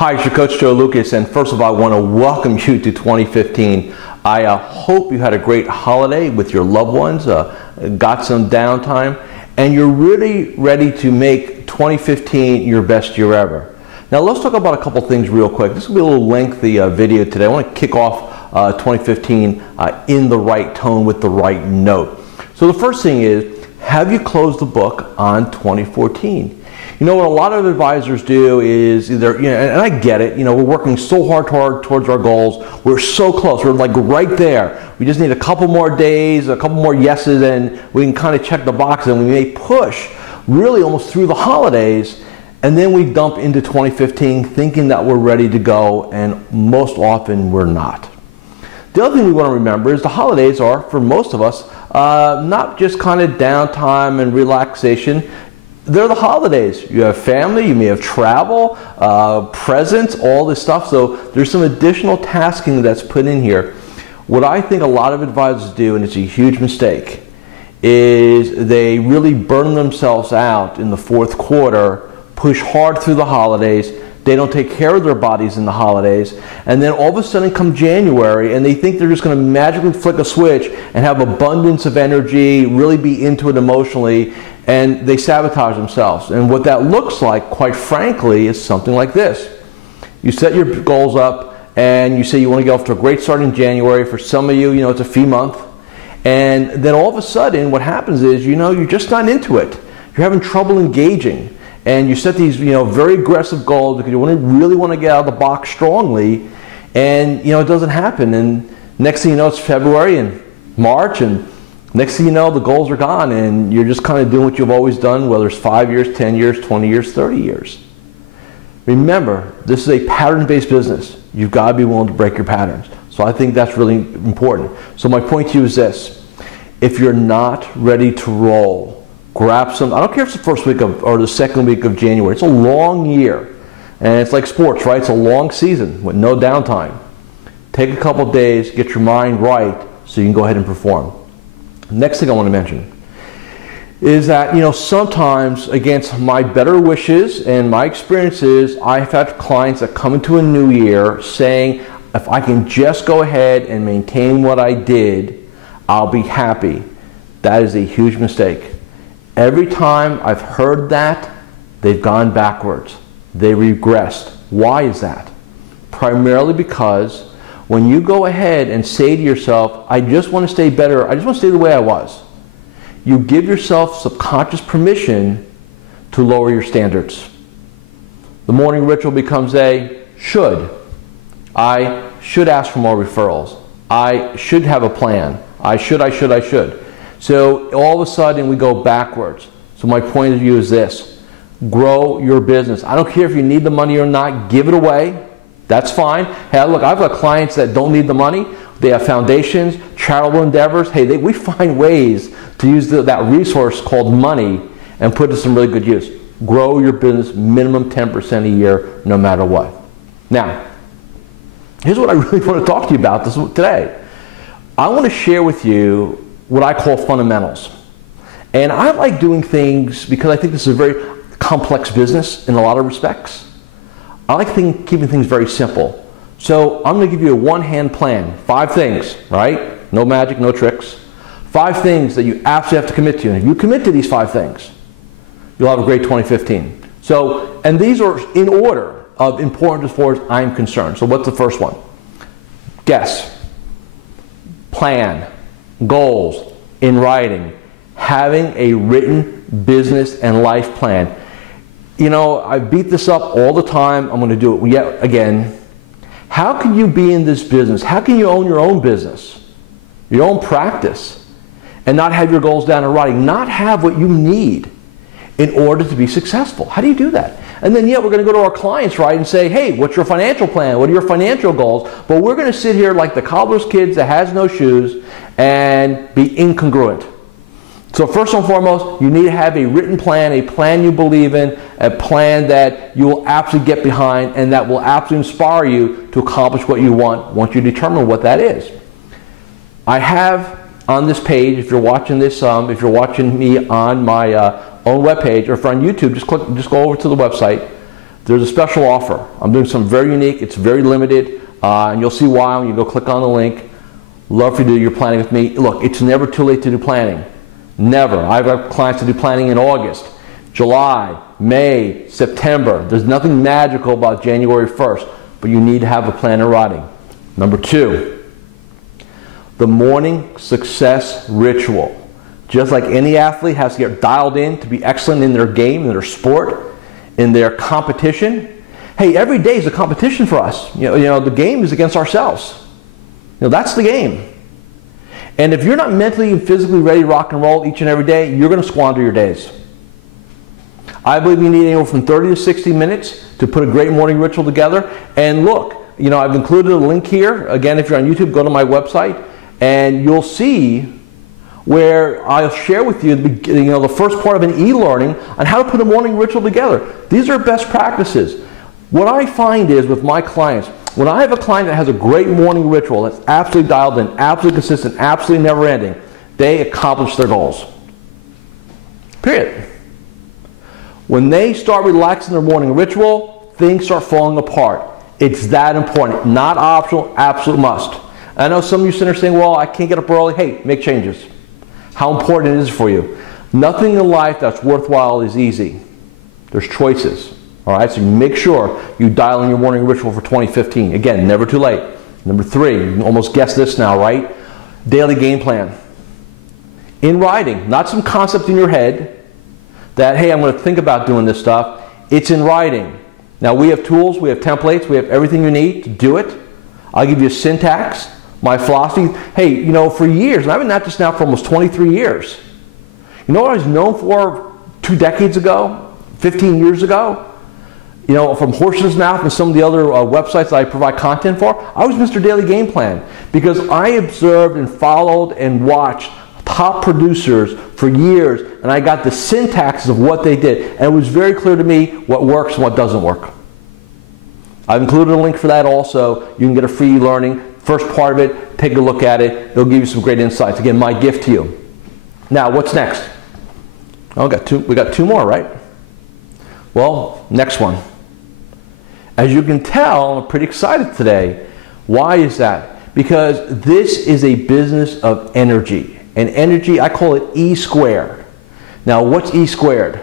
Hi, it's your coach Joe Lucas, and first of all, I want to welcome you to 2015. I hope you had a great holiday with your loved ones, got some downtime, and you're really ready to make 2015 your best year ever. Now let's talk about a couple things real quick. This will be a little lengthy video today. I want to kick off 2015 in the right tone with the right note. So the first thing is, have you closed the book on 2014? You know what a lot of advisors do is either, and I get it, we're working so hard towards our goals. We're so close. We're like right there. We just need a couple more days, a couple more yeses, and we can kind of check the box, and we may push really almost through the holidays, and then we dump into 2015 thinking that we're ready to go, and most often we're not. The other thing we want to remember is the holidays are, for most of us, not just kind of downtime and relaxation. They're the holidays. You have family, you may have travel, presents, all this stuff. So there's some additional tasking that's put in here. What I think a lot of advisors do, and it's a huge mistake, is they really burn themselves out in the fourth quarter, push hard through the holidays. They don't take care of their bodies in the holidays, and then all of a sudden come January and they think they're just going to magically flick a switch and have abundance of energy, really be into it emotionally, and they sabotage themselves. And what that looks like, quite frankly, is something like this. You set your goals up and you say you want to get off to a great start in January. For some of you, it's a fee month, and then all of a sudden what happens is, you're just not into it. You're having trouble engaging. And you set these, very aggressive goals because you really want to get out of the box strongly, and it doesn't happen. And next thing you know, it's February and March, and next thing you know, the goals are gone, and you're just kind of doing what you've always done, whether it's 5 years, 10 years, 20 years, 30 years. Remember, this is a pattern-based business. You've got to be willing to break your patterns. So I think that's really important. So my point to you is this: if you're not ready to roll, grab some. I don't care if it's the first week or the second week of January. It's a long year, and it's like sports, right? It's a long season with no downtime. Take a couple days, get your mind right, so you can go ahead and perform. Next thing I want to mention is that sometimes, against my better wishes and my experiences, I've had clients that come into a new year saying, if I can just go ahead and maintain what I did, I'll be happy. That is a huge mistake. Every time I've heard that, they've gone backwards. They regressed. Why is that? Primarily because when you go ahead and say to yourself, I just want to stay better, I just want to stay the way I was, you give yourself subconscious permission to lower your standards. The morning ritual becomes a should. I should ask for more referrals. I should have a plan. I should. So all of a sudden we go backwards. So my point of view is this: grow your business. I don't care if you need the money or not, give it away. That's fine. Hey, look, I've got clients that don't need the money. They have foundations, charitable endeavors. Hey, we find ways to use that resource called money and put it to some really good use. Grow your business minimum 10% a year, no matter what. Now, here's what I really want to talk to you about today. I want to share with you what I call fundamentals. And I like doing things because I think this is a very complex business in a lot of respects. I like keeping things very simple. So I'm going to give you a one-hand plan. 5 things, right? No magic, no tricks. 5 things that you absolutely have to commit to. And if you commit to these 5 things, you'll have a great 2015. So, and these are in order of importance as far as I'm concerned. So what's the first one? Guess. Plan. Goals in writing, having a written business and life plan. I beat this up all the time. I'm going to do it yet again. How can you be in this business? How can you own your own business, your own practice, and not have your goals down in writing, not have what you need in order to be successful? How do you do that? And then, we're going to go to our clients, right, and say, hey, what's your financial plan? What are your financial goals? But we're going to sit here like the cobbler's kids that has no shoes and be incongruent. So first and foremost, you need to have a written plan, a plan you believe in, a plan that you will absolutely get behind and that will absolutely inspire you to accomplish what you want once you determine what that is. I have on this page, if you're watching this, if you're watching me on my own webpage, or if you're on YouTube, just go over to the website. there's a special offer. I'm doing something very unique. It's very limited, and you'll see why when you go click on the link. Love for you to do your planning with me. Look, it's never too late to do planning. Never. I've got clients to do planning in August, July, May, September. There's nothing magical about January 1st, but you need to have a plan in writing. Number 2, the morning success ritual. Just like any athlete has to get dialed in to be excellent in their game, in their sport, in their competition. Hey, every day is a competition for us. You know, the game is against ourselves. That's the game. And if you're not mentally and physically ready to rock and roll each and every day, you're going to squander your days. I believe you need anywhere from 30 to 60 minutes to put a great morning ritual together. And look, I've included a link here. Again, if you're on YouTube, go to my website and you'll see where I'll share with you the first part of an e-learning on how to put a morning ritual together. These are best practices. What I find is with my clients, when I have a client that has a great morning ritual that's absolutely dialed in, absolutely consistent, absolutely never ending, they accomplish their goals. Period. When they start relaxing their morning ritual, things start falling apart. It's that important. Not optional, absolute must. I know some of you sitting there saying, well, I can't get up early. Hey, make changes. How important it is for you. Nothing in life that's worthwhile is easy. There's choices. All right, so you make sure you dial in your morning ritual for 2015. Again, never too late. Number 3, you can almost guess this now, right? Daily game plan. In writing, not some concept in your head that, hey, I'm going to think about doing this stuff. It's in writing. Now, we have tools, we have templates, we have everything you need to do it. I'll give you a syntax, my philosophy. Hey, for years, and I've been at this now for almost 23 years. You know what I was known for 2 decades ago, 15 years ago? From Horse's Mouth and some of the other websites that I provide content for, I was Mr. Daily Game Plan because I observed and followed and watched top producers for years, and I got the syntaxes of what they did, and it was very clear to me what works and what doesn't work. I've included a link for that also. You can get a free learning. First part of it, take a look at it. It'll give you some great insights. Again, my gift to you. Now, what's next? Oh, we got 2 more, right? Well, next one. As you can tell, I'm pretty excited today. Why is that? Because this is a business of energy. And energy, I call it E squared. Now, what's E squared?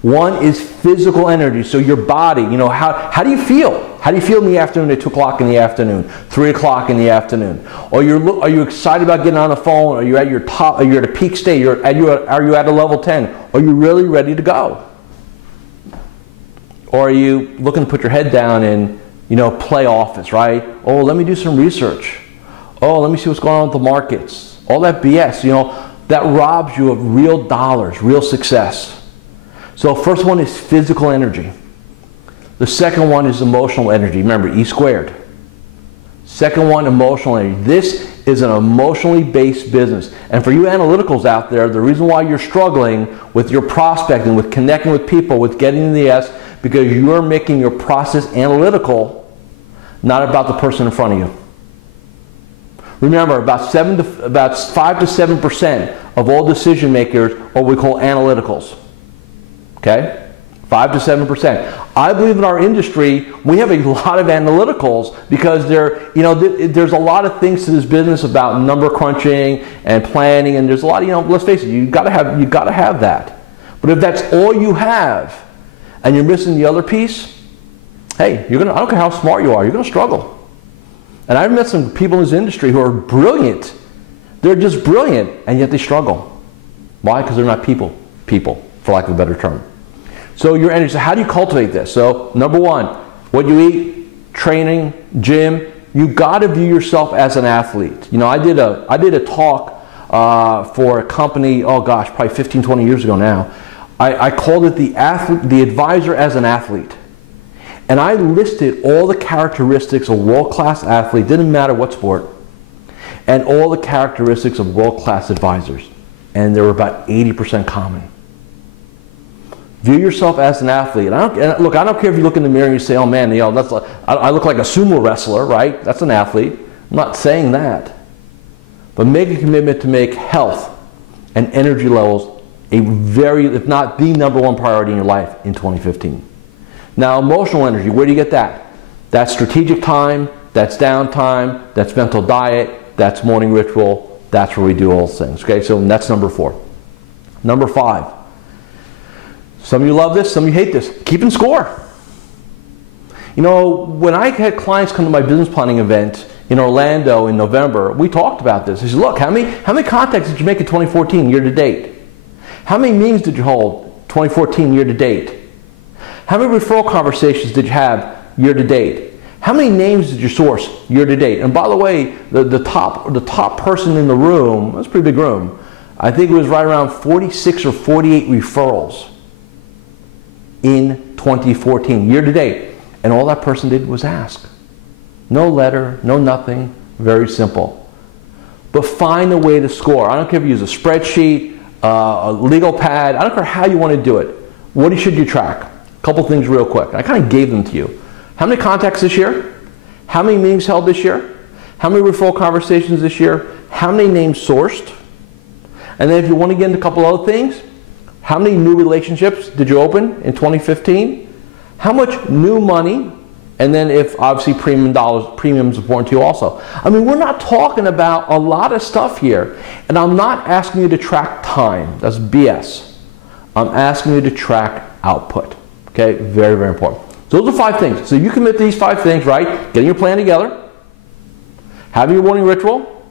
1 is physical energy, so your body, how do you feel? How do you feel in the afternoon at 2 o'clock in the afternoon, 3 o'clock in the afternoon? Or are you excited about getting on the phone? Are you at your top, are you at a peak state? Are you at a level 10? Are you really ready to go? Or are you looking to put your head down and, play office, right? Oh, let me do some research. Oh, let me see what's going on with the markets. All that BS, that robs you of real dollars, real success. So first one is physical energy. The second one is emotional energy. Remember, E squared. Second one, emotional energy. This is an emotionally based business. And for you analyticals out there, the reason why you're struggling with your prospecting, with connecting with people, with getting to the yes, because you're making your process analytical, not about the person in front of you. Remember, about 5 to 7% of all decision makers are what we call analyticals. Okay? 5 to 7%. I believe in our industry, we have a lot of analyticals because there's a lot of things to this business about number crunching and planning, and there's a lot of, let's face it, you gotta have that. But if that's all you have and you're missing the other piece, hey, I don't care how smart you are, you're gonna struggle. And I've met some people in this industry who are brilliant. They're just brilliant, and yet they struggle. Why? Because they're not people, for lack of a better term. So your energy, so how do you cultivate this? So number 1, what you eat, training, gym, you gotta view yourself as an athlete. I did a talk for a company, oh gosh, probably 15, 20 years ago now. I called it the advisor as an athlete. And I listed all the characteristics of world-class athlete, didn't matter what sport, and all the characteristics of world-class advisors. And they were about 80% common. View yourself as an athlete. I don't care if you look in the mirror and you say, oh man, I look like a sumo wrestler, right? That's an athlete. I'm not saying that. But make a commitment to make health and energy levels a very, if not the #1 priority in your life in 2015. Now, emotional energy, where do you get that? That's strategic time, that's downtime, that's mental diet, that's morning ritual, that's where we do all those things. Okay, so that's number 4. Number 5. Some of you love this, some of you hate this. Keeping score. You know, when I had clients come to my business planning event in Orlando in November, we talked about this. I said, look, how many contacts did you make in 2014 year to date? How many meetings did you hold 2014 year to date? How many referral conversations did you have year to date? How many names did you source year to date? And by the way, the top person in the room, that's a pretty big room, I think it was right around 46 or 48 referrals in 2014 year to date. And all that person did was ask. No letter, no nothing, very simple. But find a way to score. I don't care if you use a spreadsheet, a legal pad, I don't care how you want to do it. What should you track? A couple things real quick. I kind of gave them to you. How many contacts this year? How many meetings held this year? How many referral conversations this year? How many names sourced? And then if you want to get into a couple other things, how many new relationships did you open in 2015? How much new money, and then if obviously premium is important to you also. I mean, we're not talking about a lot of stuff here, and I'm not asking you to track time. That's BS. I'm asking you to track output. Okay, very, very important. So those are 5 things. So you commit to these 5 things, right? Getting your plan together, having your morning ritual,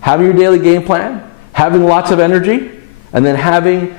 having your daily game plan, having lots of energy, and then having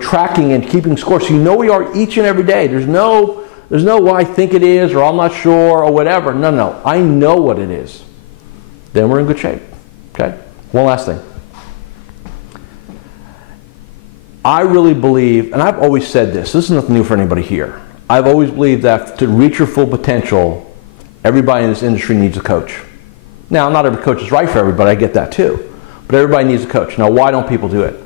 tracking and keeping score, so you know where you are each and every day. There's no well, I think it is, or I'm not sure, or whatever. No, I know what it is. Then we're in good shape. Okay. One last thing. I really believe, and I've always said this is nothing new for anybody here. I've always believed that to reach your full potential, everybody in this industry needs a coach. Now, not every coach is right for everybody. I get that too. But everybody needs a coach. Now, why don't people do it?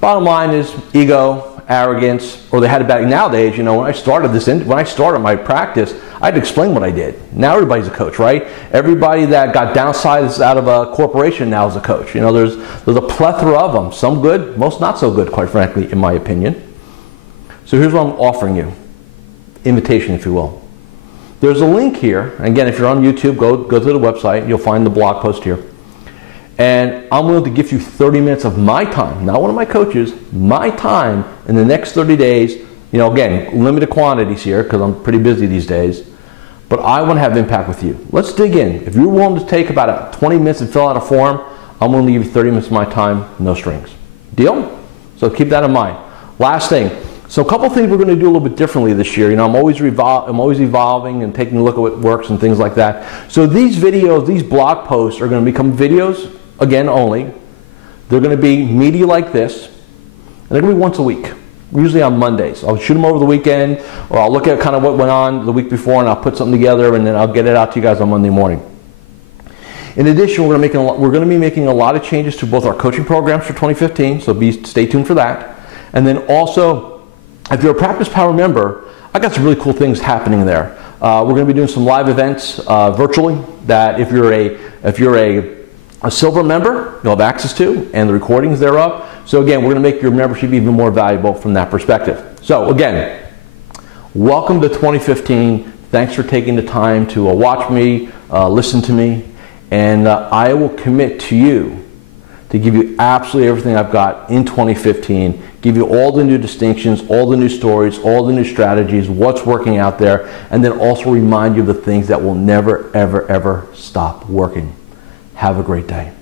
Bottom line is ego, arrogance, or they had it back nowadays. You know, when I started my practice, I had to explain what I did. Now everybody's a coach, right? Everybody that got downsized out of a corporation now is a coach. You know, there's a plethora of them. Some good, most not so good, quite frankly, in my opinion. So here's what I'm offering you. Invitation, if you will. There's a link here. Again, if you're on YouTube, go to the website. You'll find the blog post here. And I'm willing to give you 30 minutes of my time, not one of my coaches, my time in the next 30 days. You know, again, limited quantities here because I'm pretty busy these days. But I want to have impact with you. Let's dig in. If you're willing to take about 20 minutes and fill out a form, I'm willing to give you 30 minutes of my time, no strings. Deal? So keep that in mind. Last thing. So a couple things we're going to do a little bit differently this year. You know, I'm always evolving and taking a look at what works and things like that. So these videos, these blog posts are going to become videos, again, only. They're going to be media like this, and they're going to be once a week, usually on Mondays. I'll shoot them over the weekend, or I'll look at kind of what went on the week before, and I'll put something together, and then I'll get it out to you guys on Monday morning. In addition, we're going to be making a lot of changes to both our coaching programs for 2015, so stay tuned for that. And then also, if you're a Practice Power member, I got some really cool things happening there. We're going to be doing some live events virtually that if you're a silver member, you'll have access to, and the recordings thereof. So again, we're going to make your membership even more valuable from that perspective. So again, welcome to 2015. Thanks for taking the time to watch me, listen to me, and I will commit to you to give you absolutely everything I've got in 2015, give you all the new distinctions, all the new stories, all the new strategies, what's working out there, and then also remind you of the things that will never, ever, ever stop working. Have a great day.